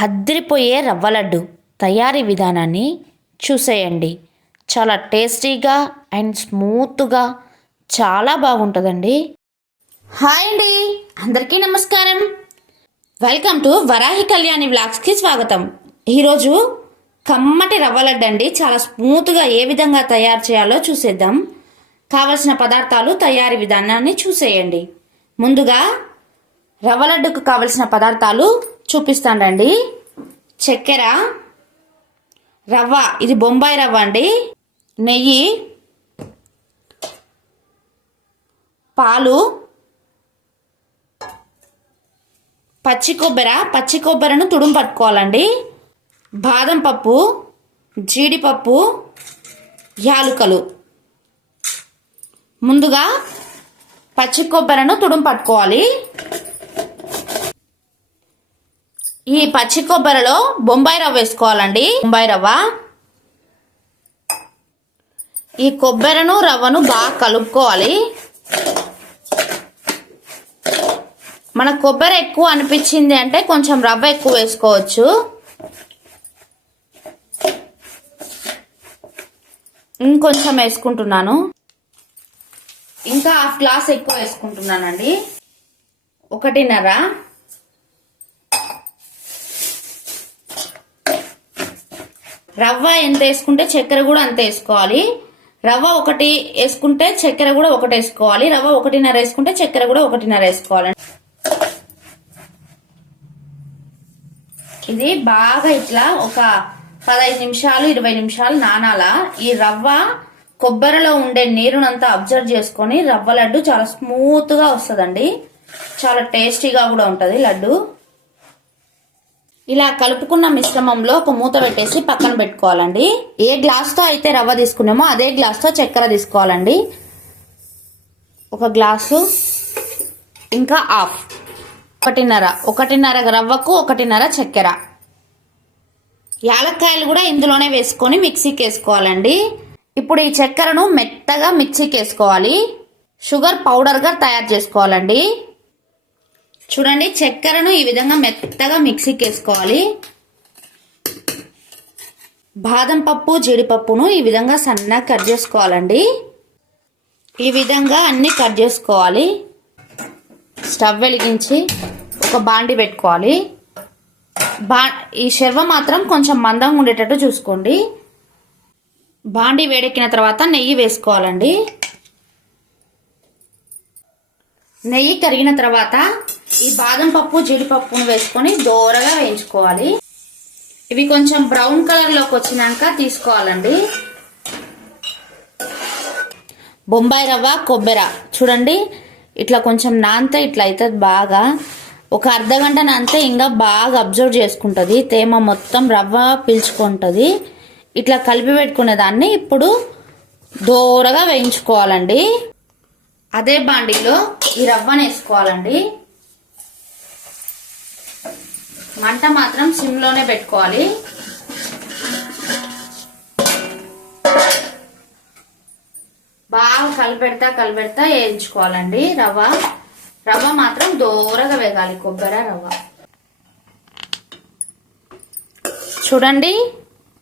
అద్దిరిపోయే రవ్వ లడ్డు తయారీ విధానాన్ని చూసేయండి. చాలా టేస్టీగా అండ్ స్మూత్గా చాలా బాగుంటుందండి. హాయ్ అండి, అందరికీ నమస్కారం. వెల్కమ్ టు వరాహి కళ్యాణి వ్లాగ్స్కి స్వాగతం. ఈరోజు కమ్మటి రవ్వ లడ్డు అండి. చాలా స్మూత్గా ఏ విధంగా తయారు చేయాలో చూసేద్దాం. కావలసిన పదార్థాలు, తయారీ విధానాన్ని చూసేయండి. ముందుగా రవ్వ లడ్డుకు కావలసిన పదార్థాలు చూపిస్తానండి. చక్కెర, రవ్వ, ఇది బొంబాయి రవ్వ అండి, నెయ్యి, పాలు, పచ్చి కొబ్బరిను తుడుము పట్టుకోవాలండి, బాదం పప్పు, జీడిపప్పు, యాలుకలు. ముందుగా పచ్చి కొబ్బరిను తుడుము పట్టుకోవాలి. ఈ పచ్చి కొబ్బరిలో బొంబాయి రవ్వ వేసుకోవాలండి. బొంబాయి రవ్వ. ఈ కొబ్బరిను రవ్వను బాగా కలుపుకోవాలి. మన కొబ్బరి ఎక్కువ అనిపించింది అంటే కొంచెం రవ్వ ఎక్కువ వేసుకోవచ్చు. ఇంకొంచెం వేసుకుంటున్నాను, ఇంకా హాఫ్ గ్లాస్ ఎక్కువ వేసుకుంటున్నానండి. 1.5. రవ్వ ఎంత వేసుకుంటే చక్కెర కూడా అంత వేసుకోవాలి. రవ్వ 1 వేసుకుంటే చక్కెర కూడా 1 వేసుకోవాలి. రవ్వ 1.5 వేసుకుంటే చక్కెర కూడా 1.5 వేసుకోవాలి. ఇది బాగా ఇట్లా ఒక 15 నిమిషాలు 20 నిమిషాలు నానాల. ఈ రవ్వ కొబ్బరిలో ఉండే నీరునంతా అబ్జర్వ్ చేసుకొని రవ్వ లడ్డు చాలా స్మూత్ గా వస్తుందండి. చాలా టేస్టీగా కూడా ఉంటది లడ్డు. ఇలా కలుపుకున్న మిశ్రమంలో ఒక మూత పెట్టేసి పక్కన పెట్టుకోవాలండి. ఏ గ్లాస్తో అయితే రవ్వ తీసుకున్నామో అదే గ్లాస్తో చక్కెర తీసుకోవాలండి. 1 గ్లాసు, ఇంకా హాఫ్, 1.5 రవ్వకు 1.5 చక్కెర. యాలక్కాయలు కూడా ఇందులోనే వేసుకొని మిక్సీకి వేసుకోవాలండి. ఇప్పుడు ఈ చక్కెరను మెత్తగా మిక్సీకి వేసుకోవాలి. షుగర్ పౌడర్గా తయారు చేసుకోవాలండి. చూడండి, చక్కెరను ఈ విధంగా మెత్తగా మిక్సీకి వేసుకోవాలి. బాదం పప్పు, జీడిపప్పును ఈ విధంగా సన్నగా కట్ చేసుకోవాలండి. ఈ విధంగా అన్ని కట్ చేసుకోవాలి. స్టవ్ వెలిగించి ఒక బాండి పెట్టుకోవాలి. ఈ శర్వ మాత్రం కొంచెం మందంగా ఉండేటట్టు చూసుకోండి. బాండి వేడెక్కిన తర్వాత నెయ్యి వేసుకోవాలండి. నెయ్యి కరిగిన తర్వాత ఈ బాదం పప్పు, జీడిపప్పును వేసుకొని దోరగా వేయించుకోవాలి. ఇవి కొంచెం బ్రౌన్ కలర్ లోకి వచ్చినాక తీసుకోవాలండి. బొంబాయి రవ్వ, కొబ్బరి చూడండి ఇట్లా కొంచెం నానితే ఇట్లా అవుతుంది. బాగా ఒక అర్ధగంట నానితే ఇంకా బాగా అబ్జర్వ్ చేసుకుంటుంది. తేమ మొత్తం రవ్వ పీల్చుకుంటుంది. ఇట్లా కలిపి పెట్టుకునే దాన్ని ఇప్పుడు దోరగా వేయించుకోవాలండి. అదే బాండీలో ఈ రవ్వను వేసుకోవాలండి. మంట మాత్రం సిమ్లోనే పెట్టుకోవాలి. బాగా కలిపెడతా వేయించుకోవాలండి. రవ్వ మాత్రం దోరగా వేగాలి. కొబ్బరి రవ్వ చూడండి,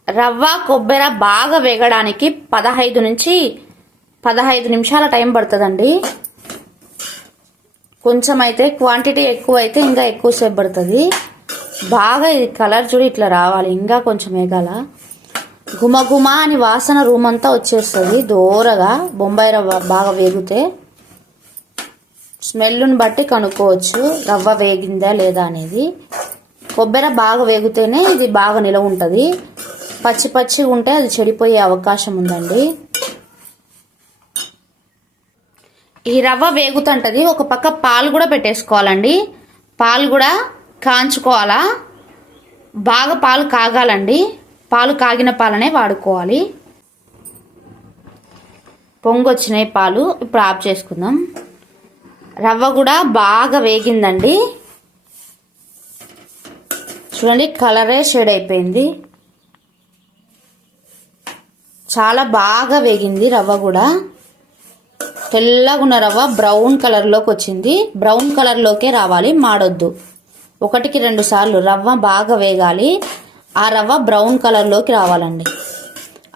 రవ్వ కొబ్బరి బాగా వేగడానికి 15 నుంచి 15 నిమిషాల టైం పడుతుందండి. కొంచెం అయితే క్వాంటిటీ ఎక్కువ అయితే ఇంకా ఎక్కువసేపు పడుతుంది. బాగా ఇది కలర్ చూడు ఇట్లా రావాలి. ఇంకా కొంచెం వేగాల. గుమగుమ అని వాసన రూమ్ అంతా వచ్చేస్తుంది దోరగా. బొంబాయి రవ్వ బాగా వేగితే స్మెల్ని బట్టి కనుక్కోవచ్చు రవ్వ వేగిందా లేదా అనేది. కొబ్బరి బాగా వేగితేనే ఇది బాగా నిలవ ఉంటుంది. పచ్చి ఉంటే అది చెడిపోయే అవకాశం ఉందండి. ఈ రవ్వ వేగుతుంటది. ఒక పక్క పాలు కూడా పెట్టేసుకోవాలండి. పాలు కూడా కాంచుకోవాలా. బాగా పాలు కాగాలండి. పాలు కాగిన పాలనే వాడుకోవాలి. పొంగొచ్చినాయి పాలు. ఇప్పుడు ఆఫ్ చేసుకుందాం. రవ్వ కూడా బాగా వేగిందండి. చూడండి, కలరే షేడ్ అయిపోయింది. చాలా బాగా వేగింది రవ్వ కూడా. తెల్లగా ఉన్న రవ్వ బ్రౌన్ కలర్లోకి వచ్చింది. బ్రౌన్ కలర్లోకే రావాలి, మాడొద్దు. 1కి 2 సార్లు రవ్వ బాగా వేగాలి. ఆ రవ్వ బ్రౌన్ కలర్లోకి రావాలండి.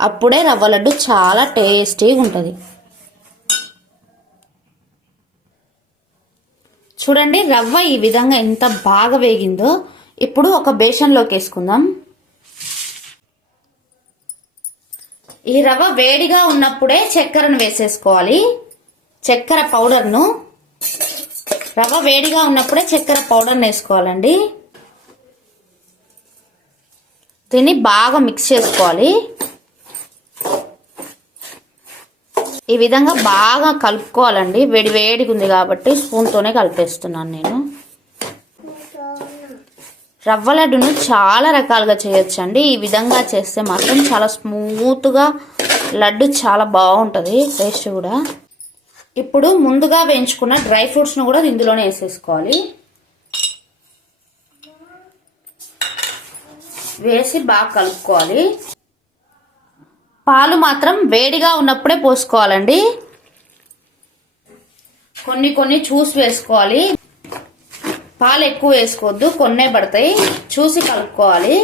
అప్పుడే రవ్వ లడ్డు చాలా టేస్టీగా ఉంటుంది. చూడండి రవ్వ ఈ విధంగా ఎంత బాగా వేగిందో. ఇప్పుడు ఒక బేషన్లోకి వేసుకుందాం. ఈ రవ్వ వేడిగా ఉన్నప్పుడే చక్కెరను వేసేసుకోవాలి. చక్కెర పౌడర్ను రవ్వ వేడిగా ఉన్నప్పుడే చక్కెర పౌడర్ని వేసుకోవాలండి. దీన్ని బాగా మిక్స్ చేసుకోవాలి. ఈ విధంగా బాగా కలుపుకోవాలండి. వేడి వేడిగా ఉంది కాబట్టి స్పూన్తోనే కలిపేస్తున్నాను నేను. రవ్వ లడ్డును చాలా రకాలుగా చేయొచ్చండి. ఈ విధంగా చేస్తే మాత్రం చాలా స్మూత్గా లడ్డు చాలా బాగుంటుంది, టేస్ట్ కూడా. ఇప్పుడు ముందుగా వేయించుకున్న డ్రై ఫ్రూట్స్ను కూడా ఇందులోనే వేసేసుకోవాలి. వేసి బాగా కలుపుకోవాలి. పాలు మాత్రం వేడిగా ఉన్నప్పుడే పోసుకోవాలండి. కొన్ని చూసి వేసుకోవాలి. పాలు ఎక్కువ వేసుకోవద్దు, కొన్నే పడతాయి. చూసి కలుపుకోవాలి.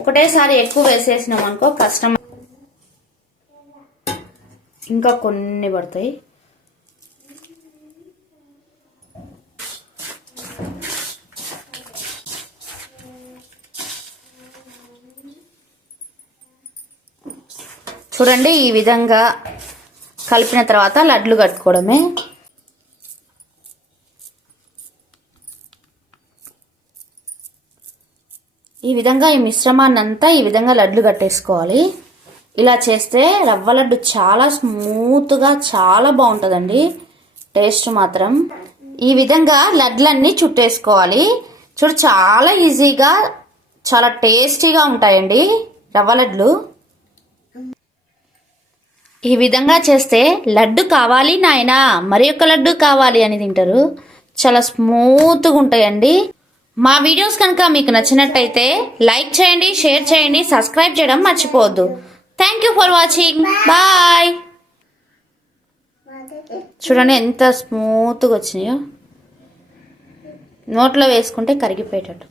ఒకటేసారి ఎక్కువ వేసేసినాం అనుకో కష్టం, ఇంకా కొన్ని పడతాయి. చూడండి ఈ విధంగా కలిపిన తర్వాత లడ్లు కట్టుకోవడమే. ఈ విధంగా ఈ మిశ్రమాన్ని అంతా ఈ విధంగా లడ్లు కట్టేసుకోవాలి. ఇలా చేస్తే రవ్వ లడ్డు చాలా స్మూత్గా చాలా బాగుంటుందండి, టేస్ట్ మాత్రం. ఈ విధంగా లడ్లన్నీ చుట్టేసుకోవాలి. చూడు చాలా ఈజీగా చాలా టేస్టీగా ఉంటాయండి రవ్వ లడ్లు. ఈ విధంగా చేస్తే లడ్డు కావాలి నాయనా మరి ఒక లడ్డు కావాలి అని తింటారు. చాలా స్మూత్గా ఉంటాయండి. మా వీడియోస్ కనుక మీకు నచ్చినట్టయితే లైక్ చేయండి, షేర్ చేయండి, సబ్స్క్రైబ్ చేయడం మర్చిపోవద్దు. Thank you for watching. Bye. చూడండి ఎంత స్మూత్గా వచ్చినాయో, నోట్లో వేసుకుంటే కరిగిపోయేటట్టు.